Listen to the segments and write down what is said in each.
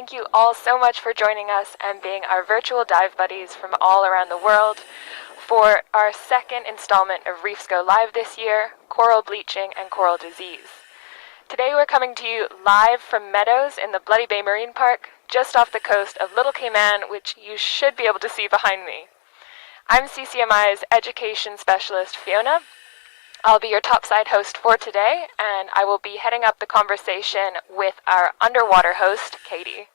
thank you all so much for joining us and being our virtual dive buddies from all around the world for our second installment of Reefs Go live this year, Coral Bleaching and Coral Disease. Today we're coming to you live from Meadows in the Bloody Bay Marine Park, just off the coast of Little Cayman, which you should be able to see behind me. I'm CCMI's Education Specialist Fiona. I'll be your topside host for today, and I will be heading up the conversation with our underwater host, Katie.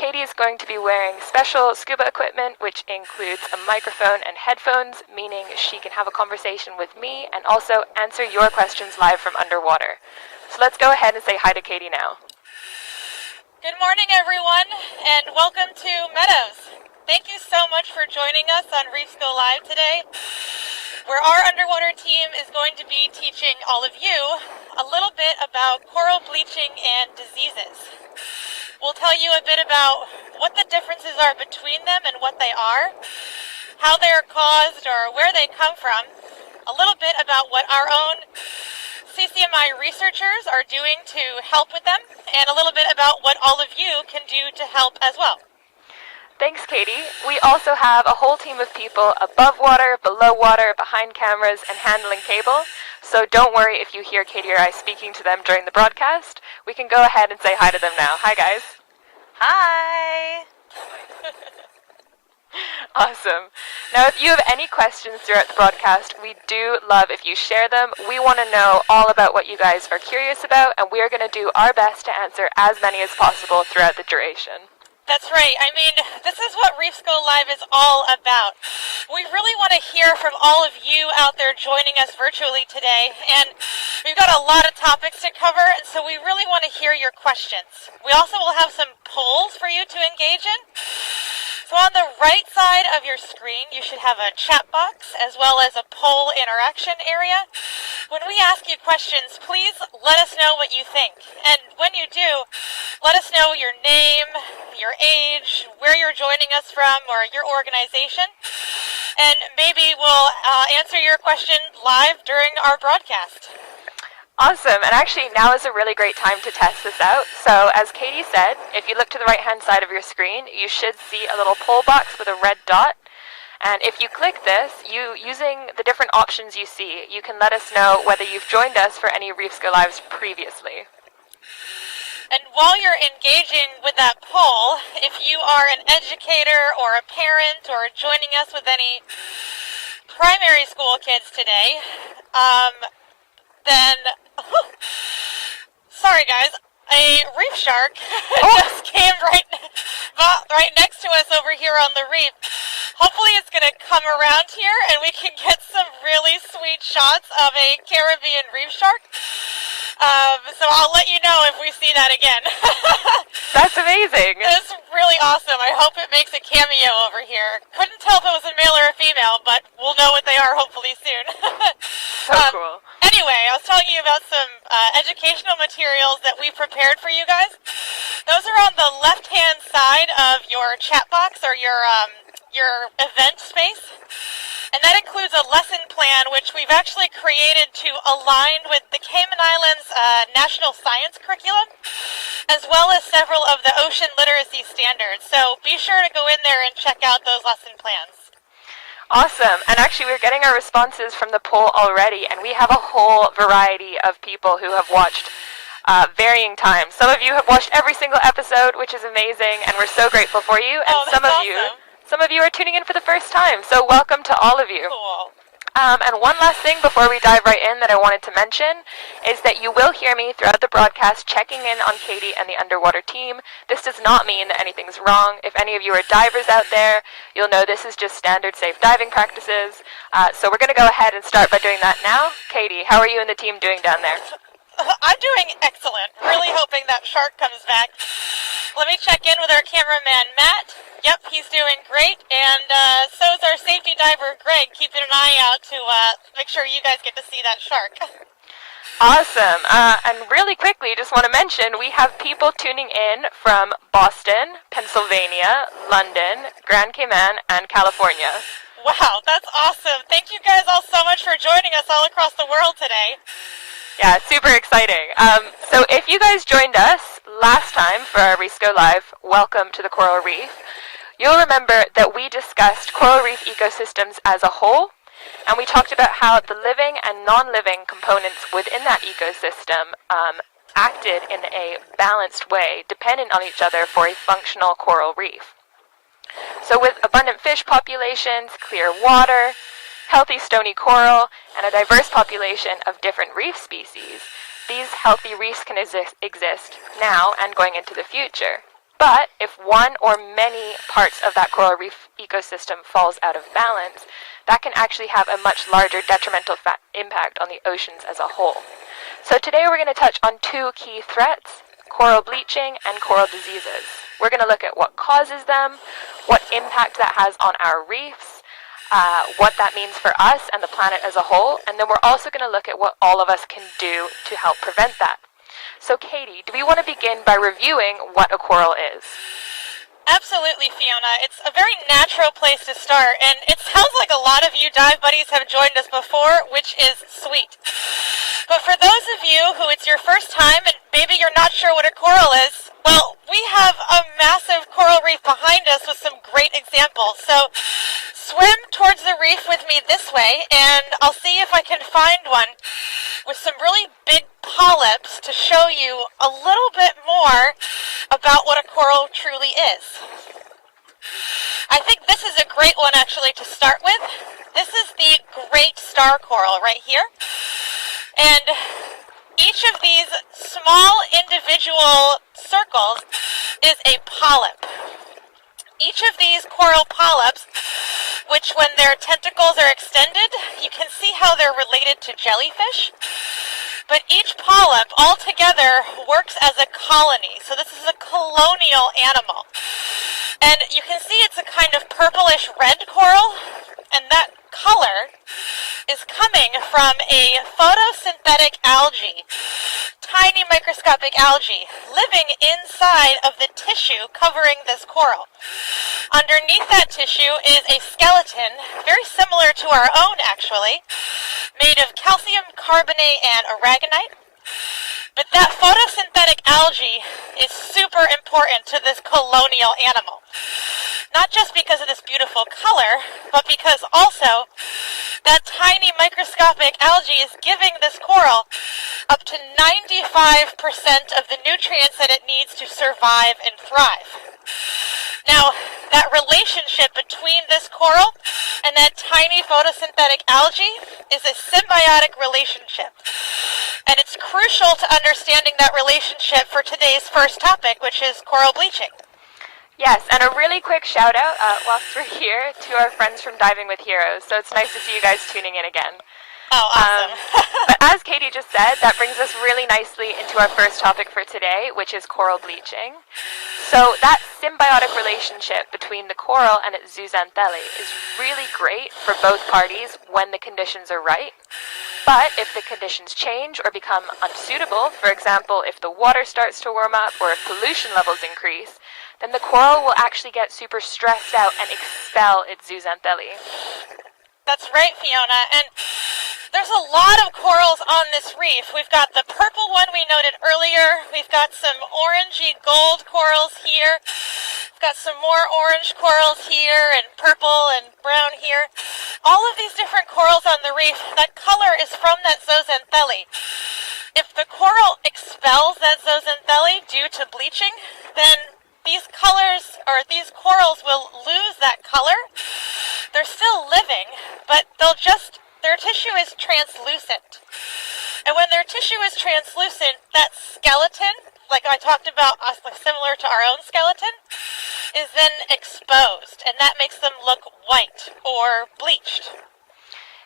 Katie is going to be wearing special scuba equipment, which includes a microphone and headphones, meaning she can have a conversation with me and also answer your questions live from underwater. So let's go ahead and say hi to Katie now. Good morning, everyone, and welcome to Meadows. Thank you so much for joining us on Reefs Go Live today, where our underwater team is going to be teaching all of you a little bit about coral bleaching and diseases. We'll tell you a bit about what the differences are between them and what they are, how they're caused or where they come from, a little bit about what our own CCMI researchers are doing to help with them, and a little bit about what all of you can do to help as well. Thanks, Katie. We also have a whole team of people above water, below water, behind cameras, and handling cable. So don't worry if you hear Katie or I speaking to them during the broadcast. We can go ahead and say hi to them now. Hi, guys. Hi. Awesome. Now, if you have any questions throughout the broadcast, we do love if you share them. We want to know all about what you guys are curious about, and we are going to do our best to answer as many as possible throughout the duration. That's right. I mean, this is what Reefs Go Live is all about. We really want to hear from all of you out there joining us virtually today, and we've got a lot of topics to cover, and so we really want to hear your questions. We also will have some polls for you to engage in. So on the right side of your screen, you should have a chat box as well as a poll interaction area. When we ask you questions, please let us know what you think. And when you do, let us know your name, your age, where you're joining us from, or your organization. And maybe we'll answer your question live during our broadcast. Awesome, and actually now is a really great time to test this out. So as Katie said, if you look to the right hand side of your screen, you should see a little poll box with a red dot. And if you click this, using the different options you see, you can let us know whether you've joined us for any Reefs Go Lives previously. And while you're engaging with that poll, if you are an educator or a parent or joining us with any primary school kids today, then, sorry guys, a reef shark just came right next to us over here on the reef. Hopefully it's going to come around here and we can get some really sweet shots of a Caribbean reef shark. So I'll let you know if we see that again. That's amazing. It's really awesome. I hope it makes a cameo over here. Couldn't tell if it was a male or a female, but we'll know what they are hopefully soon. So cool. Anyway, I was telling you about some educational materials that we prepared for you guys. Those are on the left-hand side of your chat box or your event space. And that includes a lesson plan, which we've actually created to align with the Cayman Islands National Science Curriculum, as well as several of the ocean literacy standards. So be sure to go in there and check out those lesson plans. Awesome, and actually we're getting our responses from the poll already, and we have a whole variety of people who have watched varying times. Some of you have watched every single episode, which is amazing, and we're so grateful for you, and some of you are tuning in for the first time, so welcome to all of you. Cool. And one last thing before we dive right in that I wanted to mention is that you will hear me throughout the broadcast checking in on Katie and the underwater team. This does not mean that anything's wrong. If any of you are divers out there, you'll know this is just standard safe diving practices. So we're going to go ahead and start by doing that now. Katie, how are you and the team doing down there? I'm doing excellent. Really hoping that shark comes back. Let me check in with our cameraman, Matt. Yep, he's doing great. And so is our safety diver, Greg, keeping an eye out to make sure you guys get to see that shark. Awesome. And really quickly, just want to mention, we have people tuning in from Boston, Pennsylvania, London, Grand Cayman, and California. Wow, that's awesome. Thank you guys all so much for joining us all across the world today. Yeah, it's super exciting. So if you guys joined us last time for our Reefs Go Live, welcome to the Coral Reef, you'll remember that we discussed coral reef ecosystems as a whole, and we talked about how the living and non-living components within that ecosystem acted in a balanced way, dependent on each other for a functional coral reef. So with abundant fish populations, clear water, healthy stony coral, and a diverse population of different reef species, these healthy reefs can exist now and going into the future. But if one or many parts of that coral reef ecosystem falls out of balance, that can actually have a much larger detrimental impact on the oceans as a whole. So today we're going to touch on two key threats, coral bleaching and coral diseases. We're going to look at what causes them, what impact that has on our reefs, what that means for us and the planet as a whole, and then we're also going to look at what all of us can do to help prevent that. So Katie, do we want to begin by reviewing what a coral is? Absolutely, Fiona. It's a very natural place to start, and it sounds like a lot of you dive buddies have joined us before, which is sweet. But for those of you who it's your first time and maybe you're not sure what a coral is, well, we have a massive coral reef behind us with some great examples. So swim towards the reef with me this way, and I'll see if I can find one with some really big polyps to show you a little bit more about what a coral truly is. I think this is a great one actually to start with. This is the great star coral right here. And each of these small individual circles is a polyp. Each of these coral polyps, which when their tentacles are extended, you can see how they're related to jellyfish. But each polyp altogether works as a colony. So this is a colonial animal. And you can see it's a kind of purplish red coral, and that color is coming from a photosynthetic algae, tiny microscopic algae, living inside of the tissue covering this coral. Underneath that tissue is a skeleton, very similar to our own actually, made of calcium carbonate and aragonite. But that photosynthetic algae is super important to this colonial animal. Not just because of this beautiful color, but because also that tiny microscopic algae is giving this coral up to 95% of the nutrients that it needs to survive and thrive. Now, that relationship between this coral and that tiny photosynthetic algae is a symbiotic relationship. And it's crucial to understanding that relationship for today's first topic, which is coral bleaching. Yes, and a really quick shout out whilst we're here to our friends from Diving with Heroes. So it's nice to see you guys tuning in again. Oh, awesome. But as Katie just said, that brings us really nicely into our first topic for today, which is coral bleaching. So that symbiotic relationship between the coral and its zooxanthellae is really great for both parties when the conditions are right. But if the conditions change or become unsuitable, for example, if the water starts to warm up or if pollution levels increase, then the coral will actually get super stressed out and expel its zooxanthellae. That's right, Fiona. And there's a lot of corals on this reef. We've got the purple one we noted earlier. We've got some orangey gold corals here. We've got some more orange corals here and purple and brown here. All of these different corals on the reef, that color is from that zooxanthellae. If the coral expels that zooxanthellae due to bleaching, then these colors, or these corals will lose that color. They're still living, but their tissue is translucent. And when their tissue is translucent, that skeleton, like I talked about, similar to our own skeleton, is then exposed, and that makes them look white or bleached.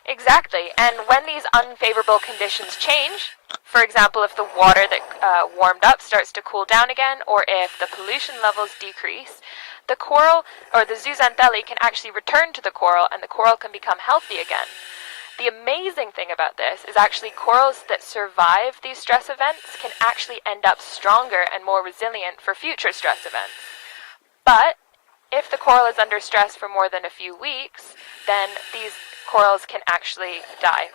Exactly, and when these unfavorable conditions change, for example, if the water that warmed up starts to cool down again, or if the pollution levels decrease, the coral, or the zooxanthellae, can actually return to the coral, and the coral can become healthy again. The amazing thing about this is actually corals that survive these stress events can actually end up stronger and more resilient for future stress events. But if the coral is under stress for more than a few weeks, then these corals can actually die.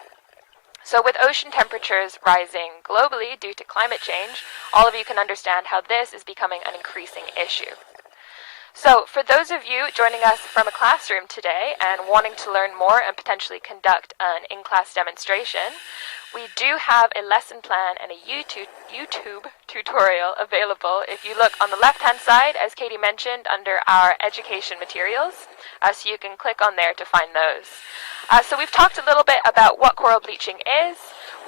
So with ocean temperatures rising globally due to climate change, all of you can understand how this is becoming an increasing issue. So for those of you joining us from a classroom today and wanting to learn more and potentially conduct an in-class demonstration, we do have a lesson plan and a YouTube tutorial available if you look on the left-hand side, as Katie mentioned, under our education materials, so you can click on there to find those. So we've talked a little bit about what coral bleaching is,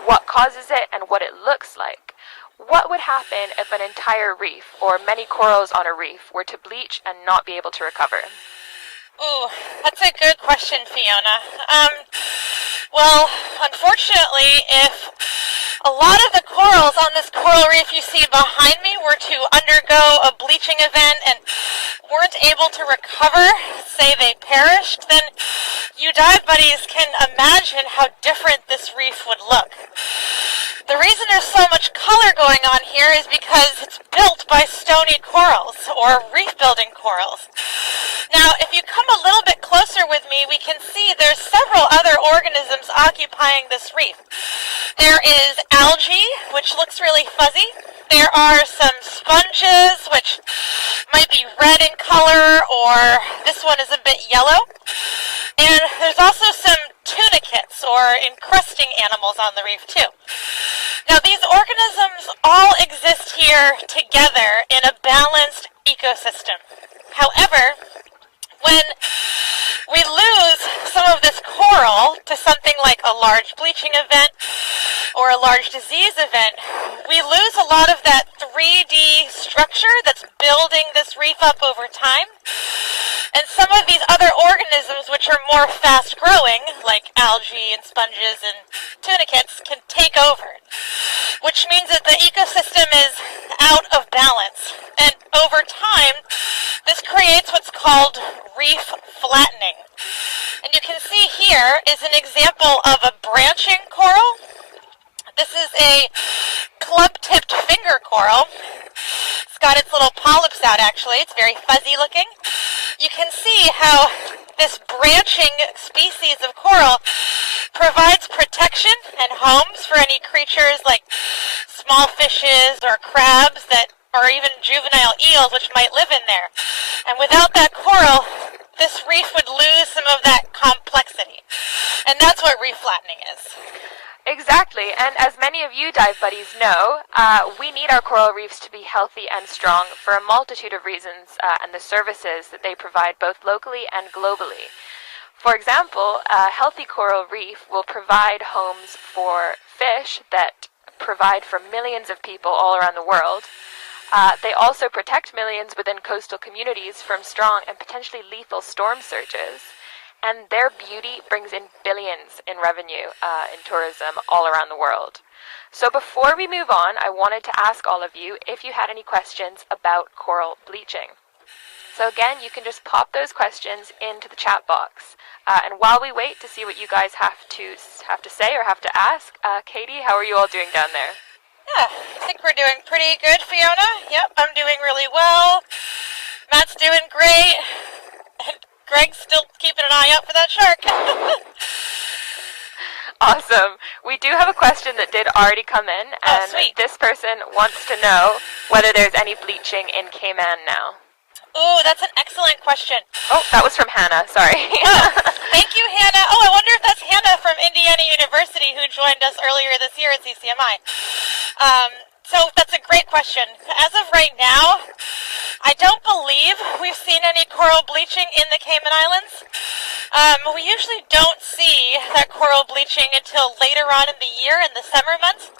what causes it, and what it looks like. What would happen if an entire reef, or many corals on a reef, were to bleach and not be able to recover? Ooh, that's a good question, Fiona. Well, unfortunately, if a lot of the corals on this coral reef you see behind me were to undergo a bleaching event and weren't able to recover, say they perished, then you dive buddies can imagine how different this reef would look. The reason there's so much color going on here is because it's built by stony corals, or reef-building corals. Now, if you come a little bit closer with me, we can see there's several other organisms occupying this reef. There is algae, which looks really fuzzy. There are some sponges, which might be red in color, or this one is a bit yellow. And there's also some tunicates, or encrusting animals on the reef, too. Now, these organisms all exist here together in a balanced ecosystem. However, when we lose some of this coral to something like a large bleaching event or a large disease event, we lose a lot of that 3D structure that's building this reef up over time. And some of these other organisms, which are more fast-growing, like algae and sponges and tunicates, can take over, which means that the ecosystem is out of balance. And over time, this creates what's called reef flattening. And you can see here is an example of a branching coral. This is a club-tipped finger coral. It's got its little polyps out, actually. It's very fuzzy looking. You can see how this branching species of coral provides protection and homes for any creatures like small fishes or crabs that, or even juvenile eels which might live in there. And without that coral, this reef would lose some of that complexity. And that's what reef flattening is. Exactly, and as many of you dive buddies know, we need our coral reefs to be healthy and strong for a multitude of reasons and the services that they provide both locally and globally. For example, a healthy coral reef will provide homes for fish that provide for millions of people all around the world. They also protect millions within coastal communities from strong and potentially lethal storm surges. And their beauty brings in billions in revenue in tourism all around the world. So before we move on, I wanted to ask all of you if you had any questions about coral bleaching. So again, you can just pop those questions into the chat box. And while we wait to see what you guys have to say or have to ask, Katie, how are you all doing down there? Yeah, I think we're doing pretty good, Fiona. Yep, I'm doing really well. Matt's doing great. Greg's still keeping an eye out for that shark. Awesome. We do have a question that did already come in, and this person wants to know whether there's any bleaching in Cayman now. Ooh, that's an excellent question. Oh, that was from Hannah, sorry. Oh, thank you, Hannah. Oh, I wonder if that's Hannah from Indiana University who joined us earlier this year at CCMI. So that's a great question. As of right now, I don't believe we've seen any coral bleaching in the Cayman Islands. We usually don't see that coral bleaching until later on in the year, in the summer months,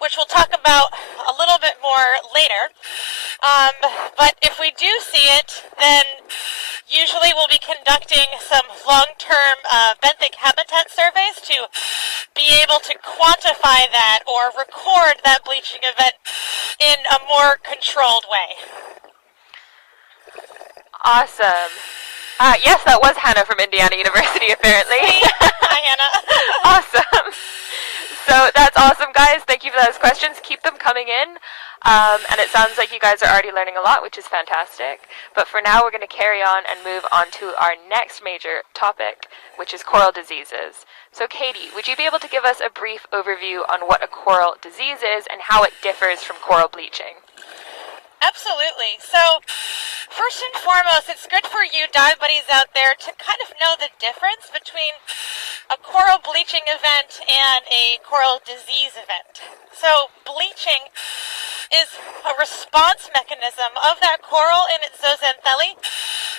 which we'll talk about a little bit more later. But if we do see it, then usually we'll be conducting some long-term benthic habitat surveys to be able to quantify that or record that bleaching event in a more controlled way. Awesome. Yes, that was Hannah from Indiana University, apparently. Hi, Hannah. Awesome. So that's awesome, guys. Thank you for those questions. Keep them coming in. And it sounds like you guys are already learning a lot, which is fantastic. But for now, we're going to carry on and move on to our next major topic, which is coral diseases. So Katie, would you be able to give us a brief overview on what a coral disease is and how it differs from coral bleaching? Absolutely. So, first and foremost, it's good for you dive buddies out there to kind of know the difference between a coral bleaching event and a coral disease event. So, bleaching is a response mechanism of that coral in its zooxanthellae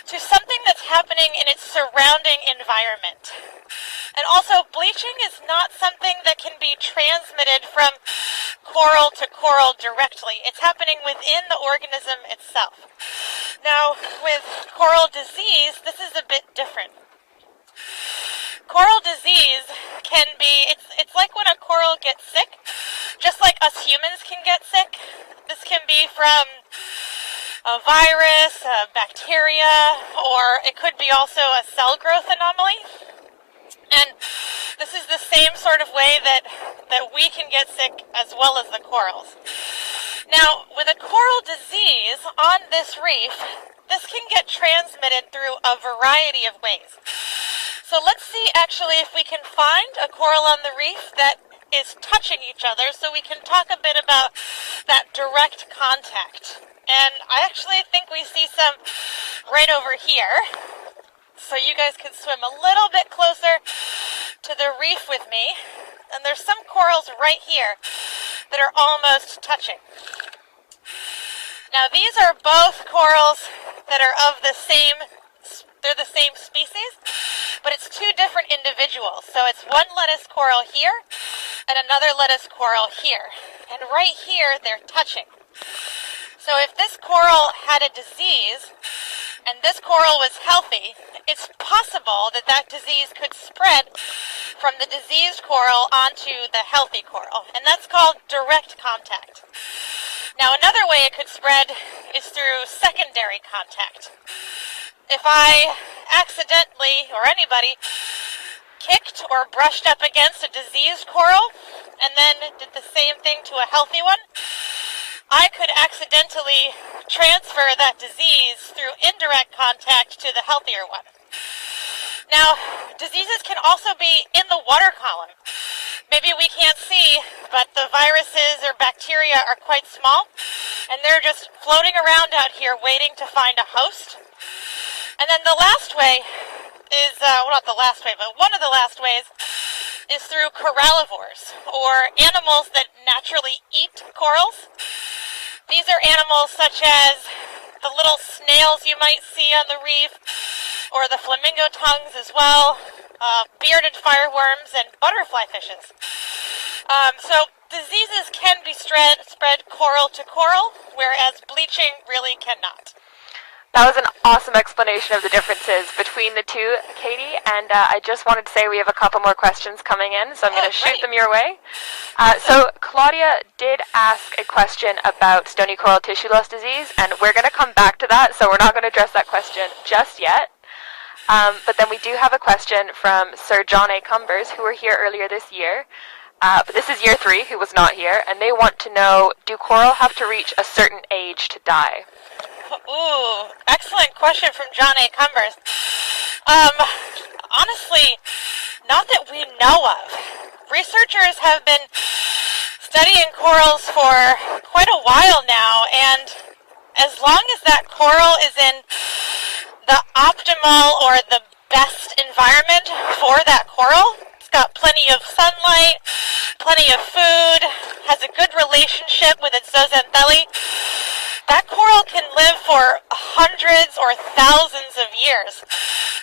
to something that's happening in its surrounding environment. And also, bleaching is not something that can be transmitted from coral to coral directly. It's happening within the organism itself. Now, with coral disease, this is a bit different. Coral disease can be, it's like when a coral gets sick, just like us humans can get sick. This can be from a virus, a bacteria, or it could be also a cell growth anomaly. And this is the same sort of way that we can get sick as well as the corals. Now, with a coral disease on this reef, this can get transmitted through a variety of ways. So let's see actually if we can find a coral on the reef that is touching each other so we can talk a bit about that direct contact. And I actually think we see some right over here. So you guys can swim a little bit closer to the reef with me. And there's some corals right here that are almost touching. Now these are both corals that are of the same, they're the same species, but it's two different individuals. So it's one lettuce coral here and another lettuce coral here. And right here they're touching. So if this coral had a disease and this coral was healthy, it's possible that that disease could spread from the diseased coral onto the healthy coral, and that's called direct contact. Now, another way it could spread is through secondary contact. If I accidentally, or anybody, kicked or brushed up against a diseased coral and then did the same thing to a healthy one, I could accidentally transfer that disease through indirect contact to the healthier one. Now, diseases can also be in the water column. Maybe we can't see, but the viruses or bacteria are quite small, and they're just floating around out here waiting to find a host. And then the last way is, well, not the last way, but one of the last ways is through corallivores, or animals that naturally eat corals. These are animals such as the little snails you might see on the reef, or the flamingo tongues as well, bearded fireworms, and butterfly fishes. So diseases can be spread coral to coral, whereas bleaching really cannot. That was an awesome explanation of the differences between the two, Katie, and I just wanted to say we have a couple more questions coming in, so I'm going to shoot them your way. So Claudia did ask a question about stony coral tissue loss disease, and we're going to come back to that, so we're not going to address that question just yet. But then we do have a question from Sir John A. Cumbers, who were here earlier this year. But this is year 3, who was not here, and they want to know, do coral have to reach a certain age to die? Ooh, excellent question from John A. Cumbers. Honestly, not that we know of. Researchers have been studying corals for quite a while now, and as long as that coral is in the optimal or the best environment for that coral, it's got plenty of sunlight, plenty of food, has a good relationship with its zooxanthellae, that coral can live for hundreds or thousands of years.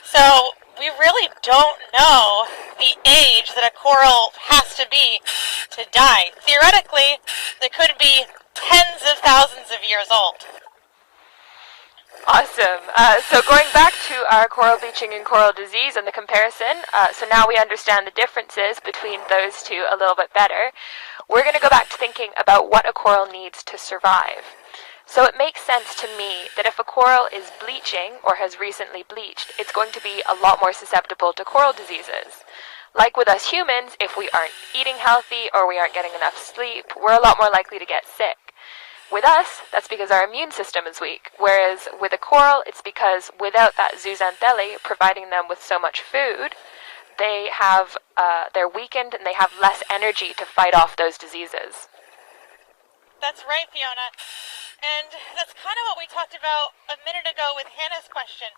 So we really don't know the age that a coral has to be to die. Theoretically, it could be tens of thousands of years old. Awesome. So going back to our coral bleaching and coral disease and the comparison, so now we understand the differences between those two a little bit better. We're going to go back to thinking about what a coral needs to survive. So it makes sense to me that if a coral is bleaching or has recently bleached, it's going to be a lot more susceptible to coral diseases. Like with us humans, if we aren't eating healthy or we aren't getting enough sleep, we're a lot more likely to get sick. With us, that's because our immune system is weak, whereas with a coral, it's because without that zooxanthellae providing them with so much food, they're weakened and they have less energy to fight off those diseases. That's right, Fiona. And that's kind of what we talked about a minute ago with Hannah's question,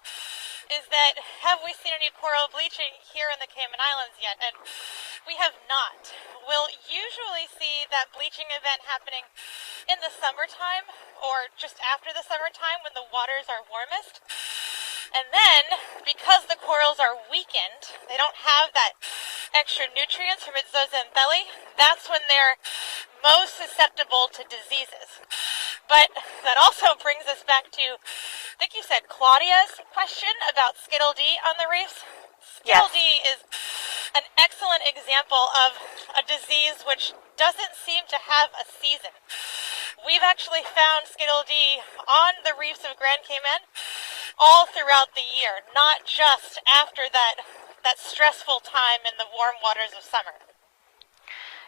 is that have we seen any coral bleaching here in the Cayman Islands yet? And we have not. We'll usually see that bleaching event happening in the summertime or just after the summertime when the waters are warmest. And then, because the corals are weakened, they don't have that extra nutrients from its zooxanthellae, that's when they're most susceptible to diseases. But that also brings us back to, I think you said Claudia's question about Skittle D on the reefs. Skittle D is an excellent example of a disease which doesn't seem to have a season. We've actually found Skittle D on the reefs of Grand Cayman all throughout the year, not just after that stressful time in the warm waters of summer.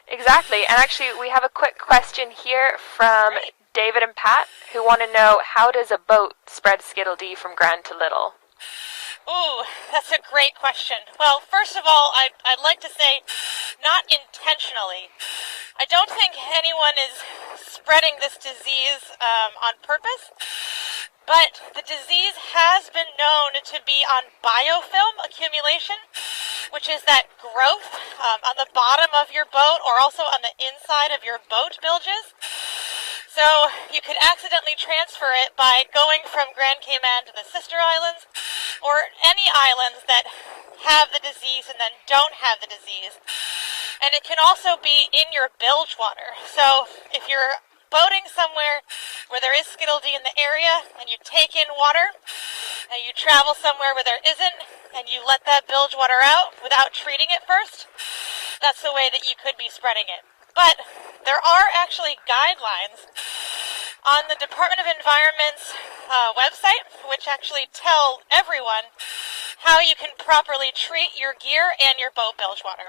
Exactly, and actually we have a quick question here from David and Pat, who want to know, how does a boat spread Skittle D from Grand to Little? Ooh, that's a great question. Well, first of all, I'd like to say, not intentionally. I don't think anyone is spreading this disease on purpose, but the disease has been known to be on biofilm accumulation, which is that growth on the bottom of your boat or also on the inside of your boat bilges. So you could accidentally transfer it by going from Grand Cayman to the sister islands or any islands that have the disease and then don't have the disease. And it can also be in your bilge water. So if you're boating somewhere where there is Skittle D in the area and you take in water and you travel somewhere where there isn't and you let that bilge water out without treating it first, that's the way that you could be spreading it. But there are actually guidelines on the Department of Environment's website, which actually tell everyone how you can properly treat your gear and your boat bilge water.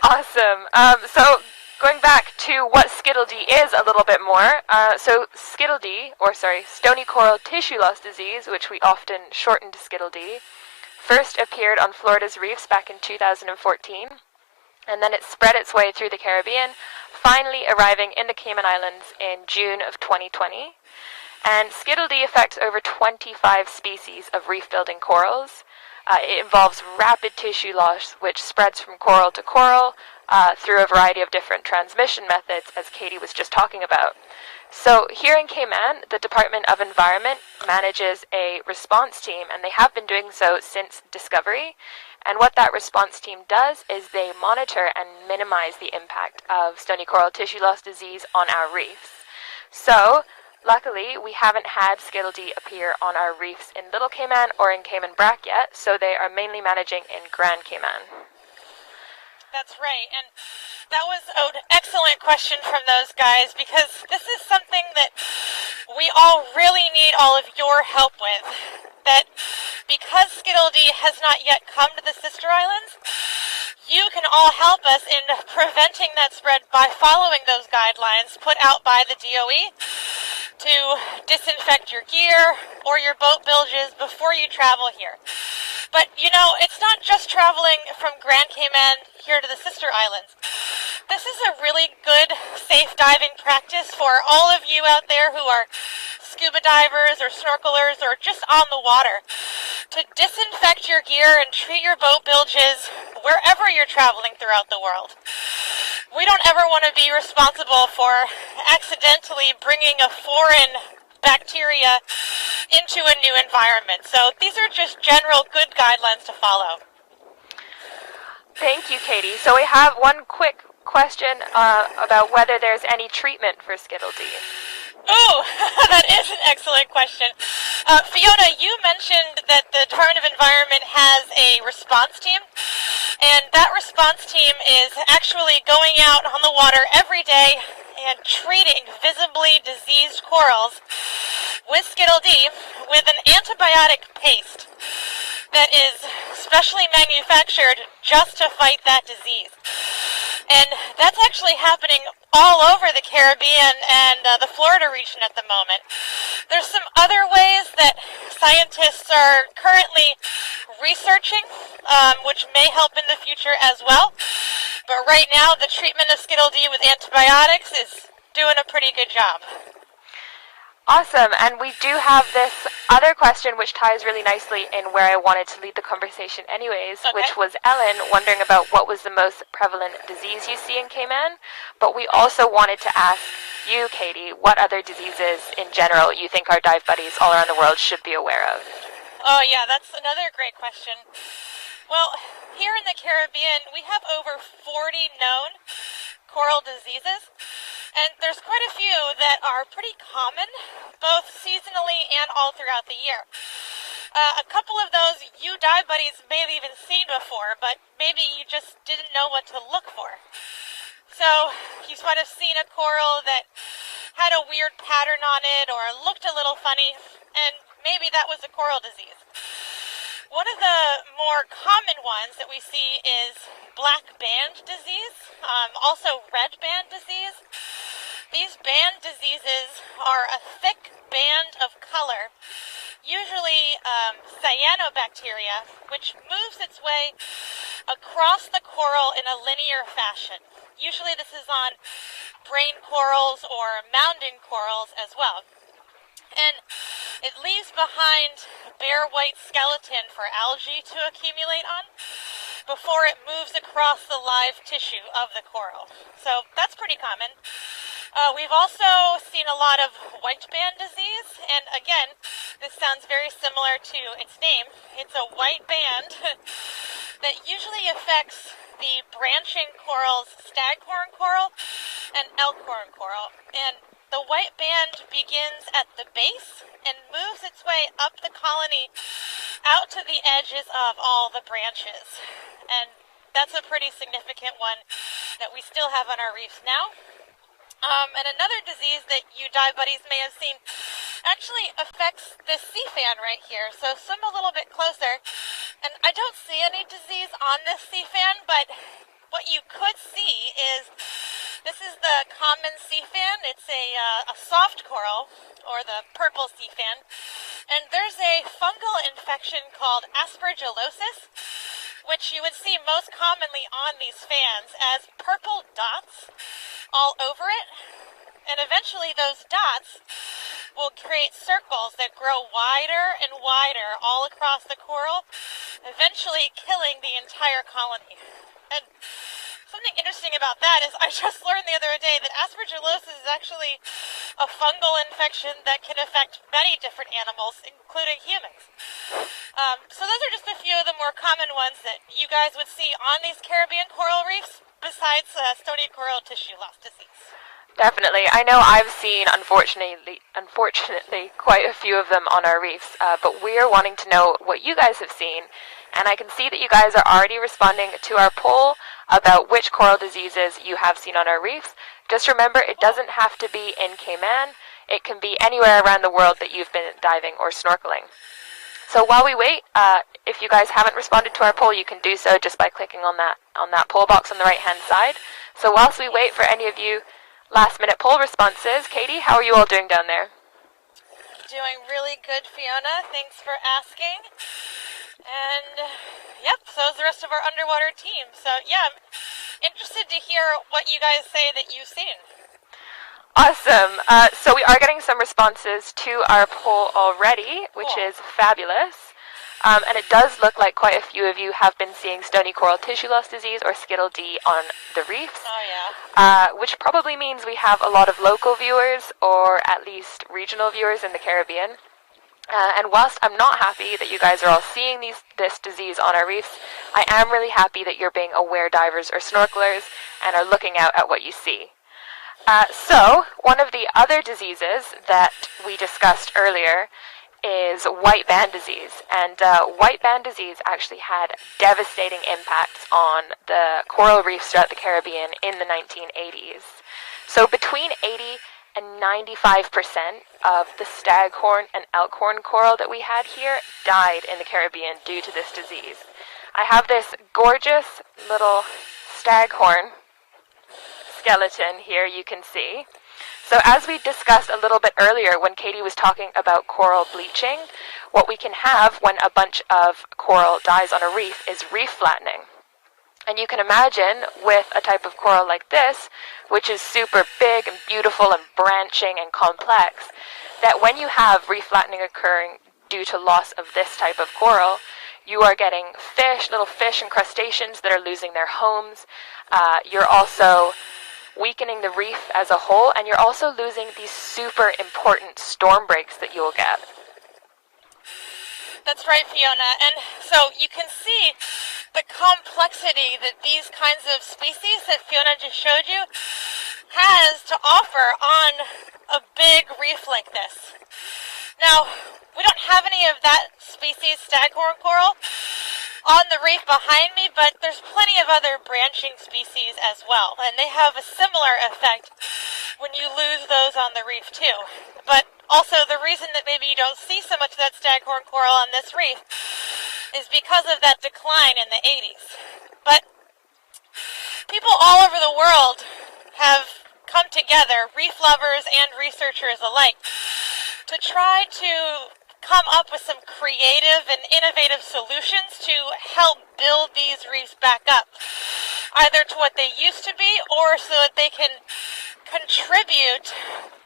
Awesome. So going back to what Skittle D is a little bit more, stony coral tissue loss disease, which we often shorten to Skittle D, first appeared on Florida's reefs back in 2014. And then it spread its way through the Caribbean, finally arriving in the Cayman Islands in June of 2020. And Skittle D affects over 25 species of reef-building corals. It involves rapid tissue loss, which spreads from coral to coral through a variety of different transmission methods, as Katie was just talking about. So here in Cayman, the Department of Environment manages a response team, and they have been doing so since discovery. And what that response team does is they monitor and minimize the impact of stony coral tissue loss disease on our reefs. So, luckily, we haven't had Skittle D appear on our reefs in Little Cayman or in Cayman Brac yet, so they are mainly managing in Grand Cayman. That's right, and that was an excellent question from those guys, because this is something that we all really need all of your help with. That because Skittle D has not yet come to the sister islands, you can all help us in preventing that spread by following those guidelines put out by the DOE to disinfect your gear or your boat bilges before you travel here. But, you know, it's not just traveling from Grand Cayman here to the sister islands. This is a really good, safe diving practice for all of you out there who are scuba divers or snorkelers or just on the water, to disinfect your gear and treat your boat bilges wherever you're traveling throughout the world. We don't ever want to be responsible for accidentally bringing a foreign bacteria into a new environment. So these are just general good guidelines to follow. Thank you, Katie. So we have one quick question about whether there's any treatment for Skittle D. Oh, that is an excellent question. Fiona, you mentioned that the Department of Environment has a response team, and that response team is actually going out on the water every day and treating visibly diseased corals with Skittle D with an antibiotic paste that is specially manufactured just to fight that disease. And that's actually happening all over the Caribbean and the Florida region at the moment. There's some other ways that scientists are currently researching, which may help in the future as well. But right now, the treatment of Skittle D with antibiotics is doing a pretty good job. Awesome, and we do have this other question which ties really nicely in where I wanted to lead the conversation anyways, which was Ellen wondering about what was the most prevalent disease you see in Cayman, but we also wanted to ask you, Katie, what other diseases in general you think our dive buddies all around the world should be aware of? Oh yeah, that's another great question. Well, here in the Caribbean, we have over 40 known coral diseases. And there's quite a few that are pretty common, both seasonally and all throughout the year. A couple of those you dive buddies may have even seen before, but maybe you just didn't know what to look for. So you might have seen a coral that had a weird pattern on it or looked a little funny, and maybe that was a coral disease. One of the more common ones that we see is black band disease, also red band disease. These band diseases are a thick band of color, usually cyanobacteria, which moves its way across the coral in a linear fashion. Usually this is on brain corals or mounding corals as well. And it leaves behind a bare white skeleton for algae to accumulate on before it moves across the live tissue of the coral. So that's pretty common. We've also seen a lot of white band disease, and again, this sounds very similar to its name. It's a white band that usually affects the branching corals, Staghorn Coral and Elkhorn Coral. And the white band begins at the base and moves its way up the colony out to the edges of all the branches. And that's a pretty significant one that we still have on our reefs now. And another disease that you dive buddies may have seen actually affects the sea fan right here. So swim a little bit closer. And I don't see any disease on this sea fan, but what you could see is this is the common sea fan. It's a soft coral, or the purple sea fan. And there's a fungal infection called aspergillosis, which you would see most commonly on these fans as purple dots all over it. And eventually those dots will create circles that grow wider and wider all across the coral, eventually killing the entire colony. And something interesting about that is I just learned the other day that aspergillosis is actually a fungal infection that can affect many different animals, including humans. So those are just a few of the more common ones that you guys would see on these Caribbean coral reefs, besides stony coral tissue loss disease. Definitely. I know I've seen, unfortunately, quite a few of them on our reefs, but we're wanting to know what you guys have seen. And I can see that you guys are already responding to our poll about which coral diseases you have seen on our reefs. Just remember, it doesn't have to be in Cayman. It can be anywhere around the world that you've been diving or snorkeling. So while we wait, if you guys haven't responded to our poll, you can do so just by clicking on that poll box on the right-hand side. So whilst we wait for any of you last-minute poll responses, Katie, how are you all doing down there? Doing really good, Fiona. Thanks for asking. And yep, so is the rest of our underwater team. So yeah, I'm interested to hear what you guys say that you've seen. Awesome. So we are getting some responses to our poll already, which is fabulous. And it does look like quite a few of you have been seeing stony coral tissue loss disease, or Skittle D, on the reefs. Oh yeah. Which probably means we have a lot of local viewers, or at least regional viewers in the Caribbean. And whilst I'm not happy that you guys are all seeing this disease on our reefs, I am really happy that you're being aware divers or snorkelers and are looking out at what you see. So, one of the other diseases that we discussed earlier is white band disease. And white band disease actually had devastating impacts on the coral reefs throughout the Caribbean in the 1980s. So between 80 and 95% of the Staghorn and Elkhorn coral that we had here died in the Caribbean due to this disease. I have this gorgeous little staghorn skeleton here you can see. So as we discussed a little bit earlier when Katie was talking about coral bleaching, what we can have when a bunch of coral dies on a reef is reef flattening. And you can imagine with a type of coral like this, which is super big and beautiful and branching and complex, that when you have reef flattening occurring due to loss of this type of coral, you are getting fish, little fish and crustaceans that are losing their homes. You're also weakening the reef as a whole, and you're also losing these super important storm breaks that you'll get. That's right, Fiona. And so you can see the complexity that these kinds of species that Fiona just showed you has to offer on a big reef like this. Now, we don't have any of that species, Staghorn Coral, on the reef behind me, but there's plenty of other branching species as well, and they have a similar effect when you lose those on the reef too. But also the reason that maybe you don't see so much of that Staghorn Coral on this reef is because of that decline in the 80s. But people all over the world have come together, reef lovers and researchers alike, to try to come up with some creative and innovative solutions to help build these reefs back up, either to what they used to be or so that they can contribute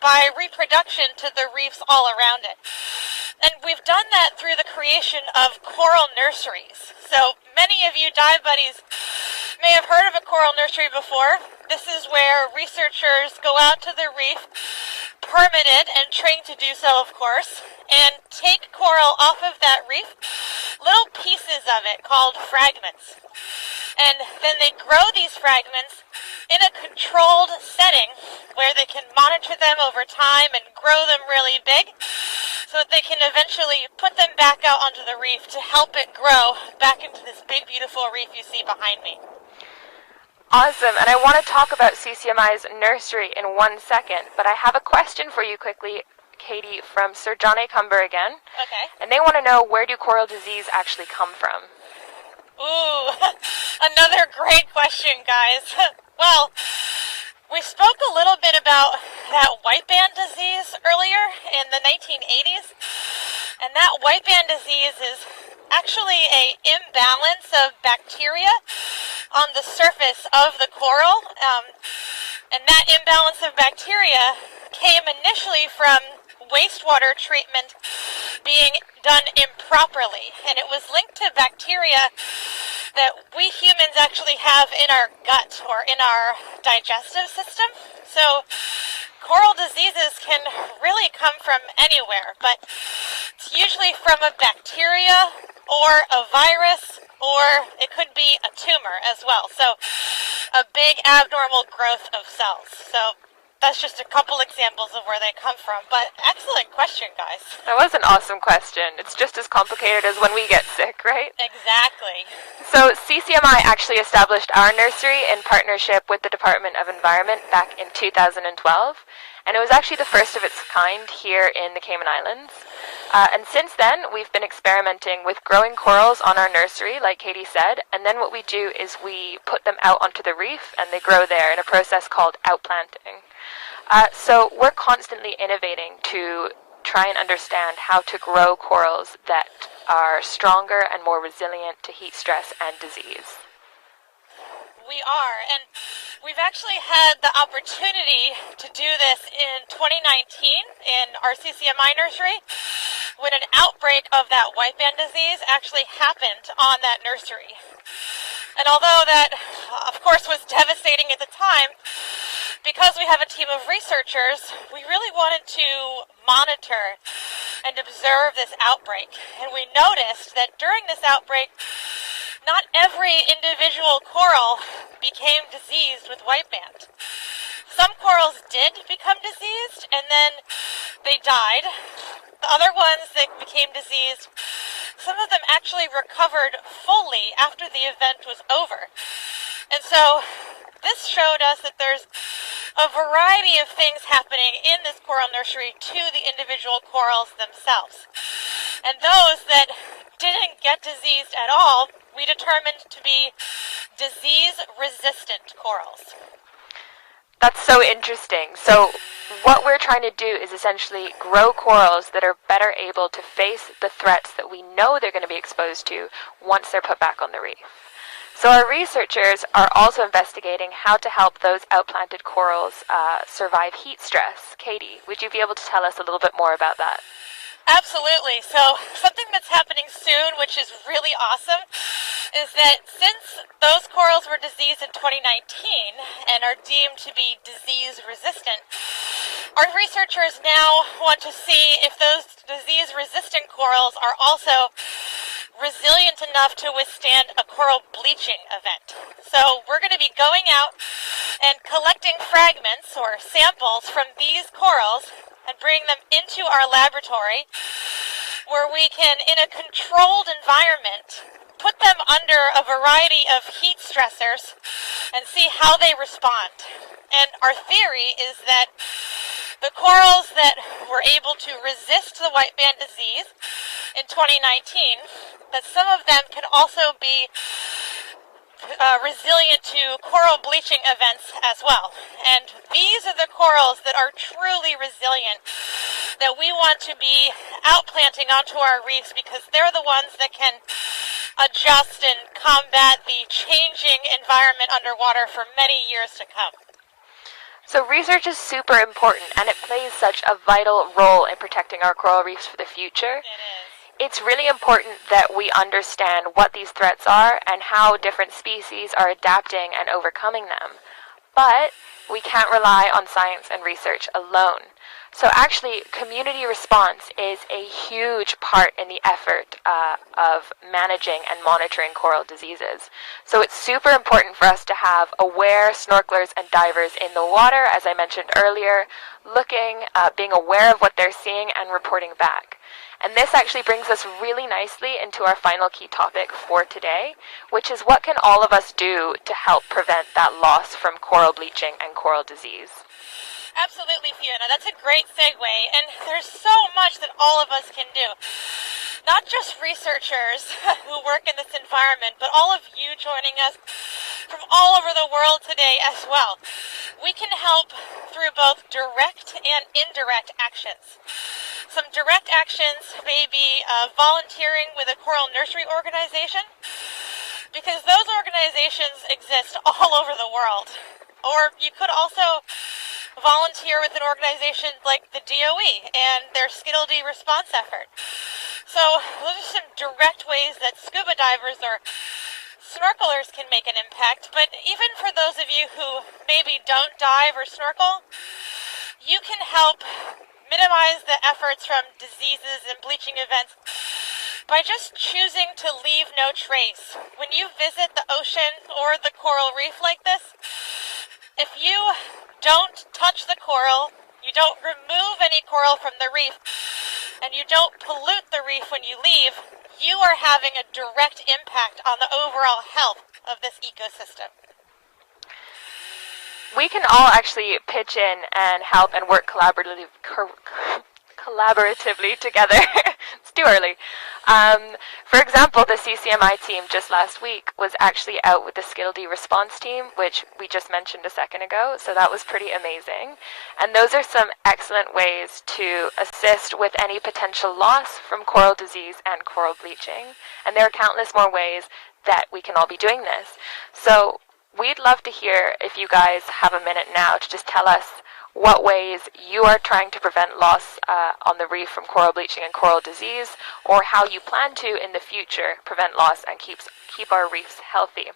by reproduction to the reefs all around it. And we've done that through the creation of coral nurseries. So many of you dive buddies may have heard of a coral nursery before. This is where researchers go out to the reef, permitted and trained to do so, of course, and take coral off of that reef, little pieces of it called fragments. And then they grow these fragments in a controlled setting where they can monitor them over time and grow them really big so that they can eventually put them back out onto the reef to help it grow back into this big, beautiful reef you see behind me. Awesome, and I want to talk about CCMI's nursery in 1 second, but I have a question for you quickly, Katie, from Sir John A. Cumber again. Okay. And they want to know, where do coral disease actually come from? Ooh, another great question, guys. Well, we spoke a little bit about that white band disease earlier in the 1980s, and that white band disease is actually an imbalance of bacteria on the surface of the coral, and that imbalance of bacteria came initially from wastewater treatment being done improperly, and it was linked to bacteria that we humans actually have in our gut or in our digestive system. So coral diseases can really come from anywhere, but it's usually from a bacteria or a virus, or it could be a tumor as well. So a big abnormal growth of cells. So that's just a couple examples of where they come from. But excellent question, guys. That was an awesome question. It's just as complicated as when we get sick, right? Exactly. So CCMI actually established our nursery in partnership with the Department of Environment back in 2012. And it was actually the first of its kind here in the Cayman Islands. And since then, we've been experimenting with growing corals on our nursery, like Katie said, and then what we do is we put them out onto the reef, and they grow there in a process called outplanting. So we're constantly innovating to try and understand how to grow corals that are stronger and more resilient to heat stress and disease. We are, and we've actually had the opportunity to do this in 2019 in our CCMI nursery when an outbreak of that white band disease actually happened on that nursery. And although that, of course, was devastating at the time, because we have a team of researchers, we really wanted to monitor and observe this outbreak. And we noticed that during this outbreak, not every individual coral became diseased with white band. Some corals did become diseased and then they died. The other ones that became diseased, some of them actually recovered fully after the event was over. And so this showed us that there's a variety of things happening in this coral nursery to the individual corals themselves. And those that didn't get diseased at all, we determined to be disease-resistant corals. That's so interesting. So what we're trying to do is essentially grow corals that are better able to face the threats that we know they're going to be exposed to once they're put back on the reef. So our researchers are also investigating how to help those outplanted corals survive heat stress. Katie, would you be able to tell us a little bit more about that? Absolutely. So something that's happening soon, which is really awesome, is that since those corals were diseased in 2019 and are deemed to be disease resistant, our researchers now want to see if those disease resistant corals are also resilient enough to withstand a coral bleaching event. So we're going to be going out and collecting fragments or samples from these corals and bring them into our laboratory where we can, in a controlled environment, put them under a variety of heat stressors and see how they respond. And our theory is that the corals that were able to resist the white band disease in 2019, that some of them can also be resilient to coral bleaching events as well. And these are the corals that are truly resilient that we want to be outplanting onto our reefs because they're the ones that can adjust and combat the changing environment underwater for many years to come. So research is super important, and it plays such a vital role in protecting our coral reefs for the future. It is. It's really important that we understand what these threats are and how different species are adapting and overcoming them. But we can't rely on science and research alone. So actually, community response is a huge part in the effort of managing and monitoring coral diseases. So it's super important for us to have aware snorkelers and divers in the water, as I mentioned earlier, looking, being aware of what they're seeing and reporting back. And this actually brings us really nicely into our final key topic for today, which is what can all of us do to help prevent that loss from coral bleaching and coral disease? Absolutely, Fiona. That's a great segue, and there's so much that all of us can do. Not just researchers who work in this environment, but all of you joining us from all over the world today as well. We can help through both direct and indirect actions. Some direct actions may be volunteering with a coral nursery organization, because those organizations exist all over the world. Or you could also volunteer with an organization like the DOE and their Skittle D response effort. So those are some direct ways that scuba divers or snorkelers can make an impact, but even for those of you who maybe don't dive or snorkel, you can help minimize the efforts from diseases and bleaching events by just choosing to leave no trace. When you visit the ocean or the coral reef like this, if you don't touch the coral, you don't remove any coral from the reef, and you don't pollute the reef when you leave, you are having a direct impact on the overall health of this ecosystem. We can all actually pitch in and help and work collaboratively together. It's too early. For example, the CCMI team just last week was actually out with the Skittle D response team, which we just mentioned a second ago, so that was pretty amazing. And those are some excellent ways to assist with any potential loss from coral disease and coral bleaching. And there are countless more ways that we can all be doing this. So we'd love to hear if you guys have a minute now to just tell us what ways you are trying to prevent loss on the reef from coral bleaching and coral disease, or how you plan to in the future prevent loss and keep our reefs healthy.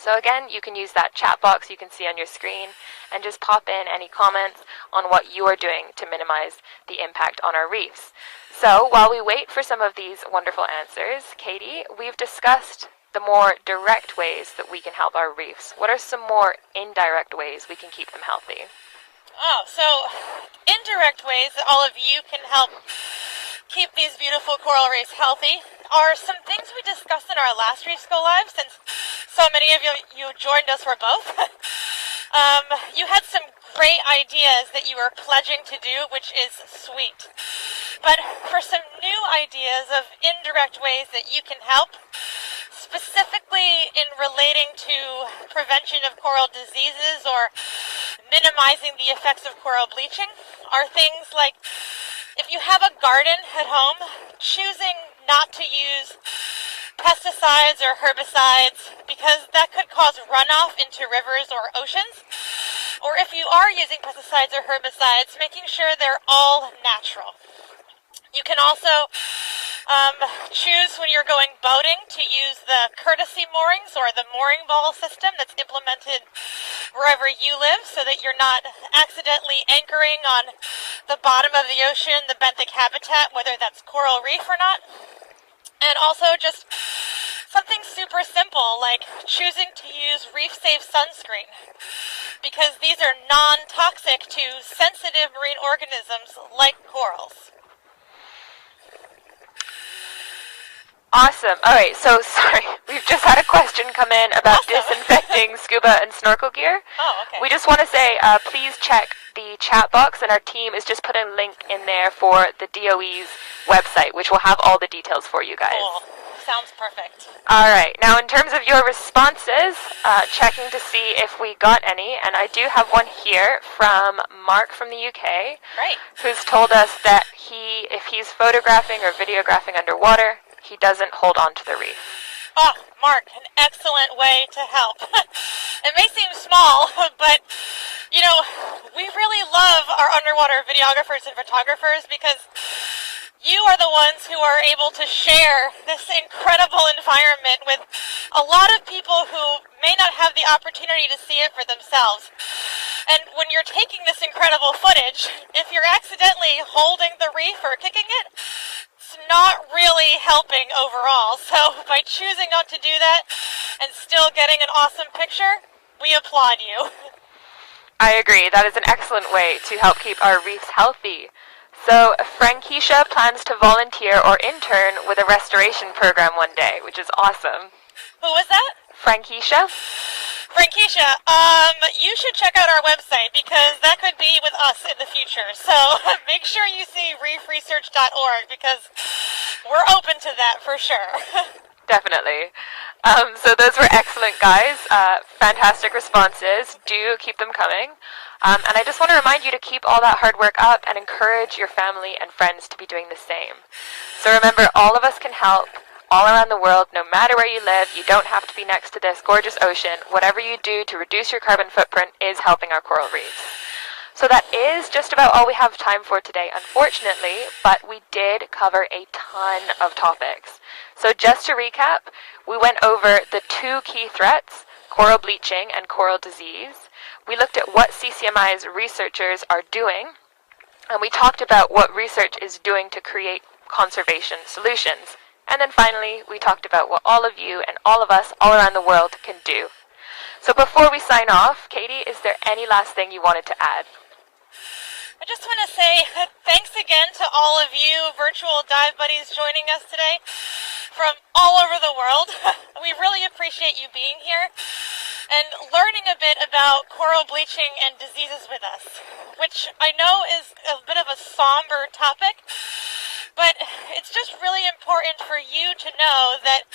So again, you can use that chat box you can see on your screen and just pop in any comments on what you are doing to minimize the impact on our reefs. So while we wait for some of these wonderful answers, Katie, we've discussed the more direct ways that we can help our reefs. What are some more indirect ways we can keep them healthy? Oh, so indirect ways that all of you can help keep these beautiful coral reefs healthy are some things we discussed in our last Reefs Go Live, since so many of you joined us for both. You had some great ideas that you were pledging to do, which is sweet. But for some new ideas of indirect ways that you can help, specifically in relating to prevention of coral diseases or minimizing the effects of coral bleaching are things like, if you have a garden at home, choosing not to use pesticides or herbicides because that could cause runoff into rivers or oceans. Or if you are using pesticides or herbicides, making sure they're all natural. You can also choose when you're going boating to use the courtesy moorings or the mooring ball system that's implemented wherever you live so that you're not accidentally anchoring on the bottom of the ocean, the benthic habitat, whether that's coral reef or not. And also just something super simple like choosing to use reef-safe sunscreen because these are non-toxic to sensitive marine organisms like corals. Awesome. All right, so sorry, we've just had a question come in about Awesome. disinfecting scuba and snorkel gear. Oh, okay. We just want to say, please check the chat box, and our team is just putting a link in there for the DOE's website, which will have all the details for you guys. Cool. Sounds perfect. All right, now in terms of your responses, checking to see if we got any, and I do have one here from Mark from the UK, Right. who's told us that if he's photographing or videographing underwater, he doesn't hold on to the reef. Oh, Mark, an excellent way to help. It may seem small, but, you know, we really love our underwater videographers and photographers because you are the ones who are able to share this incredible environment with a lot of people who may not have the opportunity to see it for themselves. And when you're taking this incredible footage, if you're accidentally holding the reef or kicking it, it's not really helping overall. So by choosing not to do that and still getting an awesome picture, we applaud you. I agree. That is an excellent way to help keep our reefs healthy. So Frankisha plans to volunteer or intern with a restoration program one day, which is awesome. Who was that? Frankisha? Frankisha, you should check out our website because that could be with us in the future. So make sure you see reefresearch.org because we're open to that for sure. Definitely. So those were excellent, guys. Fantastic responses. Do keep them coming. And I just want to remind you to keep all that hard work up and encourage your family and friends to be doing the same. So remember, all of us can help all around the world, no matter where you live. You don't have to be next to this gorgeous ocean. Whatever you do to reduce your carbon footprint is helping our coral reefs. So that is just about all we have time for today, unfortunately, but we did cover a ton of topics. So just to recap, we went over the two key threats, coral bleaching and coral disease. We looked at what CCMI's researchers are doing, and we talked about what research is doing to create conservation solutions. And then finally, we talked about what all of you and all of us all around the world can do. So before we sign off, Katie, is there any last thing you wanted to add? I just want to say thanks again to all of you virtual dive buddies joining us today from all over the world. We really appreciate you being here and learning a bit about coral bleaching and diseases with us, which I know is a bit of a somber topic, but it's just really important for you to know that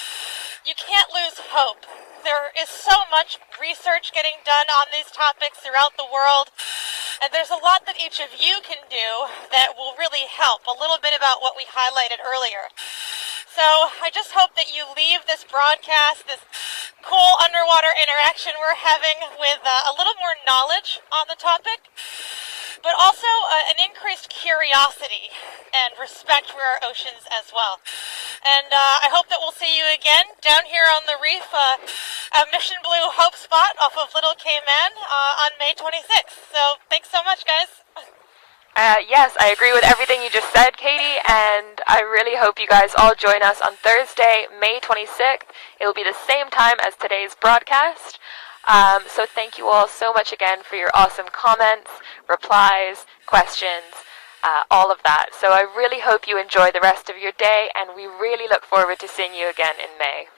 you can't lose hope. There is so much research getting done on these topics throughout the world, and there's a lot that each of you can do that will really help, a little bit about what we highlighted earlier. So I just hope that you leave this broadcast, this cool underwater interaction we're having with a little more knowledge on the topic, but also an increased curiosity and respect for our oceans as well. And I hope that we'll see you again down here on the reef, a Mission Blue Hope spot off of Little Cayman on May 26th. So thanks so much, guys. Yes, I agree with everything you just said, Katie, and I really hope you guys all join us on Thursday, May 26th. It will be the same time as today's broadcast. So thank you all so much again for your awesome comments, replies, questions, all of that. So I really hope you enjoy the rest of your day, and we really look forward to seeing you again in May.